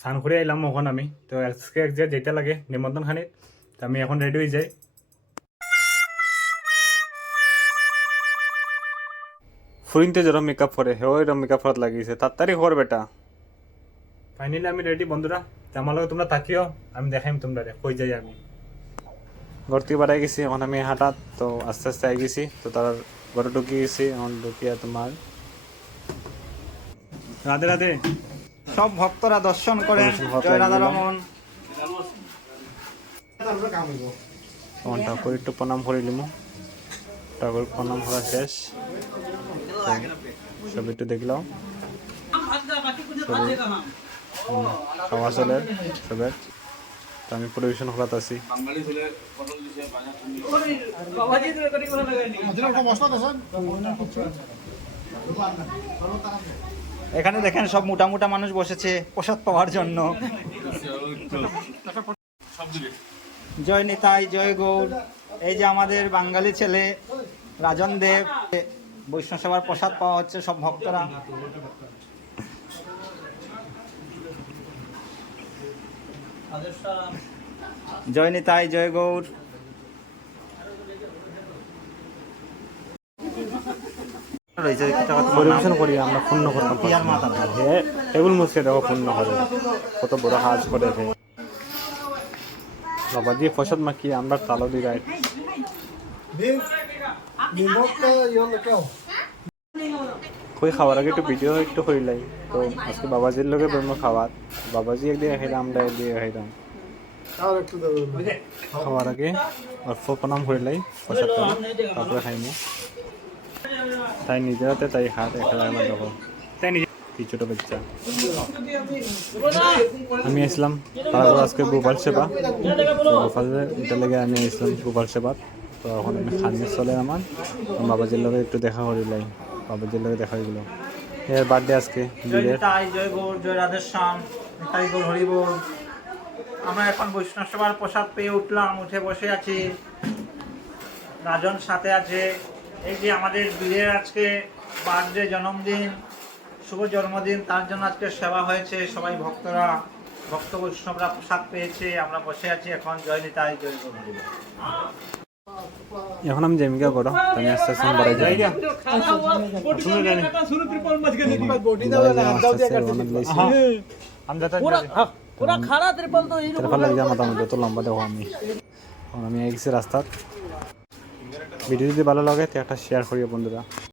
স্নান করে এলাম এখন আমি তো আজকে এক জায়গায় যেতে লাগে নিমন্ত্রণ খানি তো আমি এখন রেডি হয়ে যাই। ফুরিনতে যেরকম মেকআপ করে ওইরকম মেকআপ করার লাগিয়েছে তাড়াতাড়ি কর বেটা। ফাইনালি আমি রেডি বন্ধুরা, তো আমার লগে তোমরা থাকিও, আমি দেখাইম তোমরা কই যাই। আমি ঘর থেকে বাড়াই গেছি, এখন আমি হাঁটাত তো আস্তে আস্তে আই গেছি, তো তার ঘরে ঢুকিয়ে গেছি। এখন ঢুকিয়া তোমার রাধে রাধে সব ভক্তরা দর্শন করেন জয় রাধারমন। তখন ঠাকুর একটু প্রণাম করে নিলাম, ঠাকুর প্রণাম করা শেষ, সব একটু দেখলাম খাওয়া চলে সবের। তো আমি পরিবেশন করাতে আছি। এখানে দেখেন সব মোটা মোটা মানুষ বসেছে প্রসাদ পাওয়ার জন্য। জয় নিতাই, জয় গৌর। এই যে আমাদের বাঙালি ছেলে রাজন দেব, বৈষ্ণব সেবার প্রসাদ পাওয়া হচ্ছে সব ভক্তরা। জয় নিতাই, জয় গৌর। পরিবেশন করি আমরা পূর্ণ করতাম, টেবিল মুসকে দেখো পূর্ণ করে কত বড় কাজ করে। বাবা দিয়ে প্রসাদ মাখি আমরা তালো দি গাই কই খাওয়ার আগে একটু ভিডিও একটু করিলাই। তো আজকে বাবাজির লোকে ব্রহ্ম খাওয়ার, বাবাজি একদিকে খাইলাম আমরা একদিকে খাইলাম। খাওয়ার আগে অল্প প্রণাম করিলাই প্রসাদ, তারপরে খাইনি। তাই নিজের হাতে তাই হাত এখানে আমার দেখো তাই নিজে কি ছোট বাচ্চা। আমি আসলাম তারপর আজকে গোপাল সেবা, গোপালের এটা লেগে আমি আসলাম গোপাল সেবা। তো এখন আমি খানি চলে আমার বাবাজির লগে একটু দেখা করিলাই, বাবাজির লগে দেখা হয়ে গেল। এর বার্থডে আজকে জয় গৌর, জয় রাধেশ্যাম, নিতাই গৌর হরি বল। আমরা এখন বৈষ্ণব সেবার প্রসাদ পেয়ে উঠলাম, উঠে বসে আছি, রাজন সাথে আছে। এই যে আমাদের বীরের আজকে বার্থডে, জন্মদিন, শুভ জন্মদিন, তার জন্য আজকে সেবা হয়েছে। সবাই ভক্তরা, ভক্ত বৈষ্ণবরা প্রসাদ পেয়েছে, আমরা বসে আছি এখন। জয় নিতাই, জয় গৌর হরি বল। এখন আমি জেমিকা করো, আমি আস্তে আস্তে বাড়াই যাই গিয়া যত লম্বা দেখো আমি এগেছি রাস্তার। ভিডিও যদি ভালো লাগে তো একটা শেয়ার করিও বন্ধুরা।